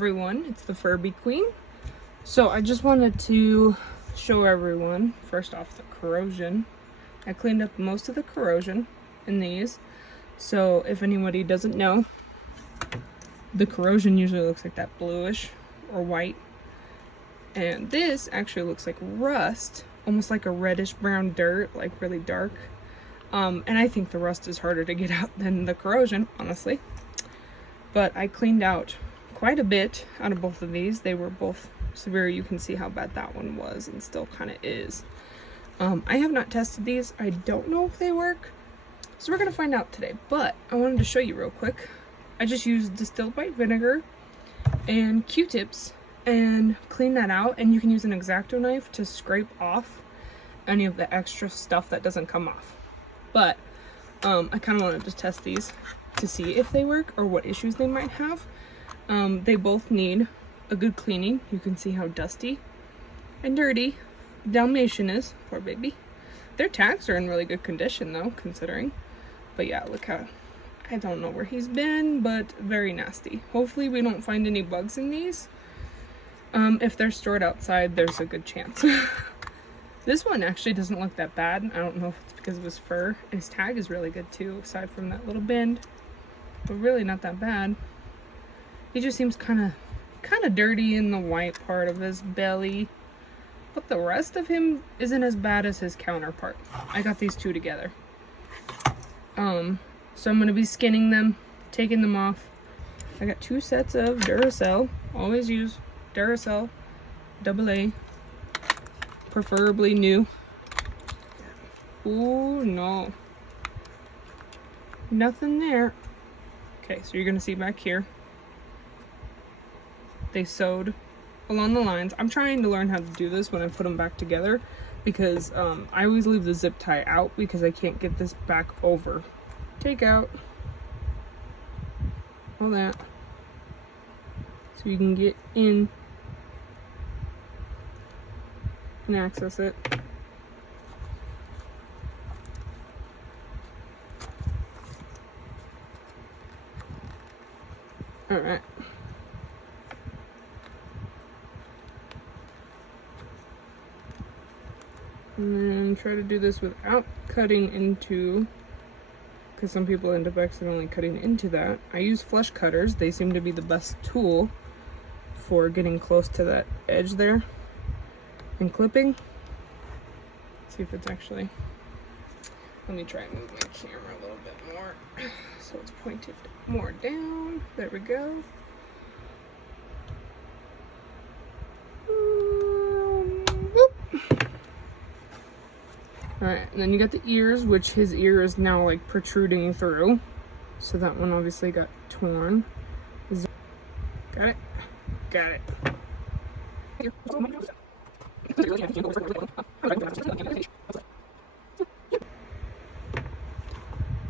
Everyone, it's the Furby Queen. So I just wanted to show everyone, first off, the corrosion. I cleaned up most of the corrosion in these. So if anybody doesn't know, the corrosion usually looks like that bluish or white. And this actually looks like rust, almost like a reddish brown dirt, like really dark. And I think the rust is harder to get out than the corrosion, honestly. But I cleaned out quite a bit out of both of these. They were both severe. You can see how bad that one was and still kind of is. I have not tested these. I don't know if they work. So we're going to find out today. But I wanted to show you real quick. I just used distilled white vinegar and Q-tips and clean that out. And you can use an X-Acto knife to scrape off any of the extra stuff that doesn't come off. But I kind of wanted to test these to see if they work or what issues they might have. They both need a good cleaning. You can see how dusty and dirty Dalmatian is. Poor baby. Their tags are in really good condition though, considering. But yeah, look how, I don't know where he's been, but very nasty. Hopefully we don't find any bugs in these. If they're stored outside, there's a good chance. This one actually doesn't look that bad. I don't know if it's because of his fur. His tag is really good too, aside from that little bend. But really not that bad. He just seems kind of dirty in the white part of his belly. But the rest of him isn't as bad as his counterpart. I got these two together. So I'm going to be skinning them, taking them off. I got 2 sets of Duracell. Always use Duracell AA. Preferably new. Ooh, no. Nothing there. Okay, so you're going to see back here. They sewed along the lines. I'm trying to learn how to do this when I put them back together because I always leave the zip tie out because I can't get this back over. Take out all that so you can get in and access it. All right. And then try to do this without cutting into, because some people end up accidentally cutting into that. I use flush cutters. They seem to be the best tool for getting close to that edge there and clipping. Let's see if it's actually, let me try and move my camera a little bit more so it's pointed more down. There we go. Alright, and then you got the ears, which his ear is now like protruding through. So that one obviously got torn. Got it? Got it.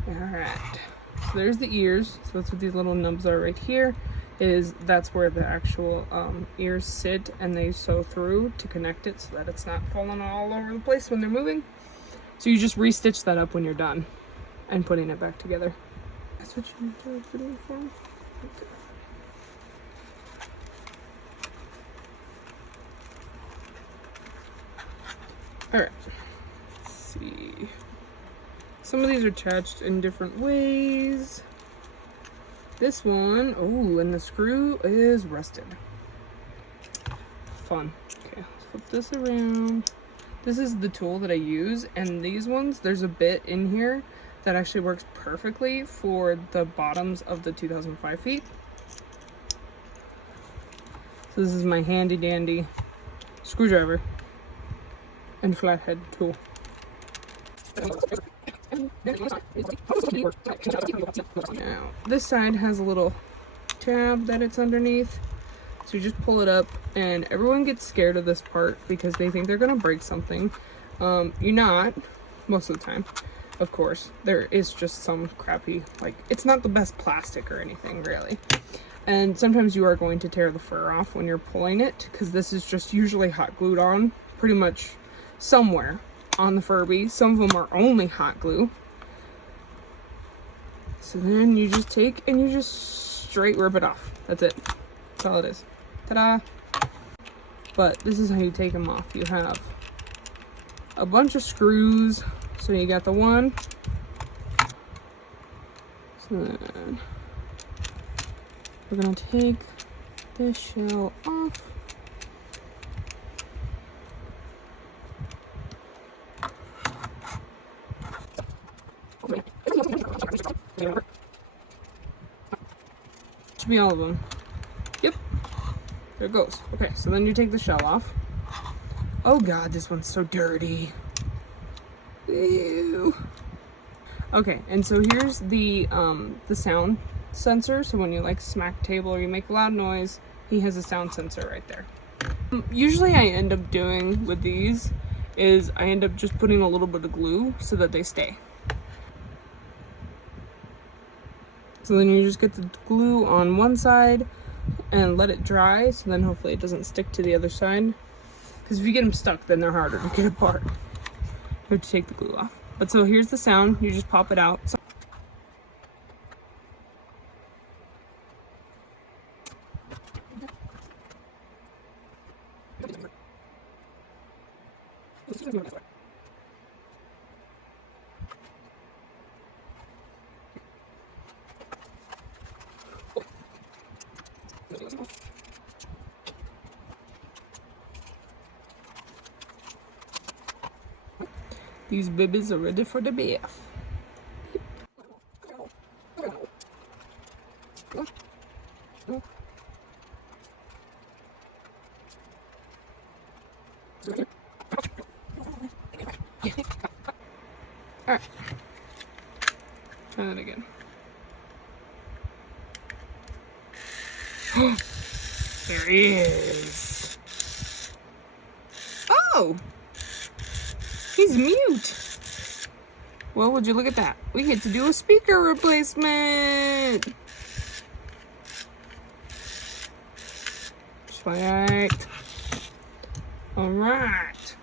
Alright. So there's the ears. So that's what these little nubs are right here. That's where the actual ears sit and they sew through to connect it so that it's not falling all over the place when they're moving. So you just re-stitch that up when you're done and putting it back together. That's what you do for me for? Okay. Alright. Let's see. Some of these are attached in different ways. This one, oh, and the screw is rusted. Fun. Okay, let's flip this around. This is the tool that I use, and these ones, there's a bit in here that actually works perfectly for the bottoms of the 2005 feet. So this is my handy dandy screwdriver and flathead tool. Now, this side has a little tab that it's underneath. So you just pull it up, and everyone gets scared of this part because they think they're gonna break something. You're not, most of the time, of course. There is just some crappy, like, it's not the best plastic or anything, really. And sometimes you are going to tear the fur off when you're pulling it, because this is just usually hot glued on, pretty much somewhere on the Furby. Some of them are only hot glue. So then you just take and you just straight rip it off. That's it. That's all it is. Ta-da! But this is how you take them off. You have a bunch of screws. So you got the one. So then we're gonna take this shell off. Should be all of them. Yep. There it goes. Okay, so then you take the shell off. Oh god, this one's so dirty. Ew. Okay, and so here's the sound sensor. So when you like smack table or you make a loud noise, he has a sound sensor right there. Usually I end up doing with these is I end up just putting a little bit of glue so that they stay. So then you just get the glue on one side and let it dry, so then hopefully it doesn't stick to the other side. Because if you get them stuck, then they're harder to get apart. You have to take the glue off. But so here's the sound, you just pop it out. So these babies are ready for the bath. Alright. Try that again. There he is. Oh! He's mute. Well, would you look at that? We get to do a speaker replacement. Sweet. All right.